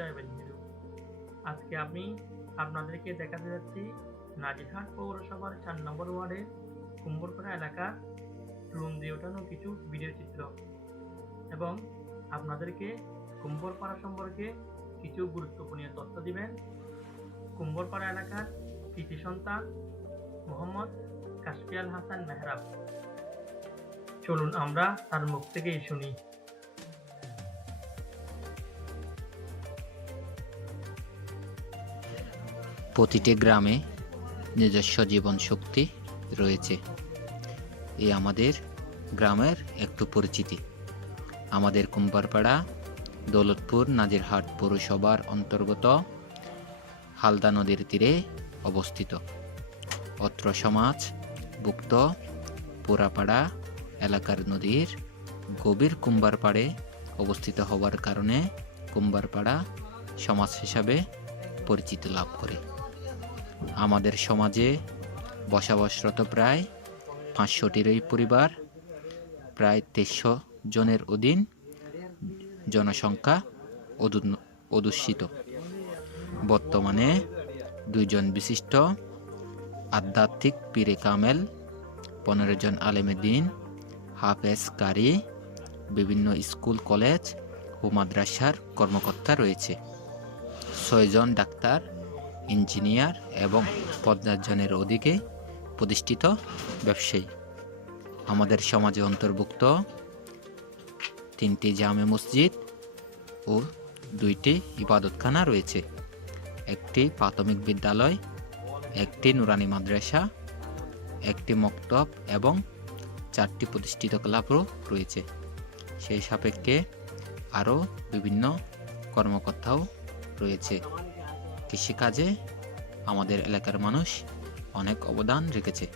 জয়বেন হিরু। আজকে আমি আপনাদেরকে দেখাতে যাচ্ছি নাজিরহাট পৌরসভার ৪ নম্বর ওয়ার্ডের কুম্ভরপাড়া এলাকার ড্রোন দিয়ে ওঠানো কিছু ভিডিও চিত্র এবং আপনাদেরকে কুম্ভরপাড়া সম্পর্কে কিছু গুরুত্বপূর্ণ তথ্য দিবেন কুম্ভরপাড়া এলাকার কৃতি সন্তান মোহাম্মদ কাশফিয়াল হাসান মেহরাব। চলুন আমরা তার মুখ থেকেই শুনি। প্রতিটি গ্রামে নিজস্ব জীবন শক্তি রয়েছে। এই আমাদের গ্রামের একটু পরিচিতি। আমাদের কুম্ভরপাড়া দৌলতপুর নাজিরহাট পৌরসভার অন্তর্গত হালদা নদীর তীরে অবস্থিত। অত্র সমাজ ভুক্ত পোড়াপাড়া এলাকার নদীর গভীর কুম্ভরপাড়ে অবস্থিত হওয়ার কারণে কুম্ভরপাড়া সমাজ হিসাবে পরিচিতি লাভ করে। আমাদের সমাজে বসবাসরত প্রায় 500টিরই পরিবার, প্রায় 2300 জনের অধীন জনসংখ্যা অধ্যুষিত। বর্তমানে 2 জন বিশিষ্ট আধ্যাত্মিক পীরে কামেল, 15 জন আলেমে দ্বীন, হাফেজ কারি, বিভিন্ন স্কুল কলেজ ও মাদ্রাসার কর্মকর্তা রয়েছে। 6 জন ডাক্তার, ইঞ্জিনিয়ার এবং 50 জনের অধিকে প্রতিষ্ঠিত ব্যবসায়ী। আমাদের সমাজে অন্তর্ভুক্ত 3টি জামে মসজিদ ও 2টি ইবাদতখানা রয়েছে, একটি প্রাথমিক বিদ্যালয়, একটি নুরানি মাদ্রাসা, একটি মক্তব এবং 4টি প্রতিষ্ঠিত ক্লাবও রয়েছে। সেই সাপেক্ষে আরও বিভিন্ন কর্মকর্তাও রয়েছে। কৃষিকাজে আমাদের এলাকার মানুষ অনেক অবদান রেখেছে।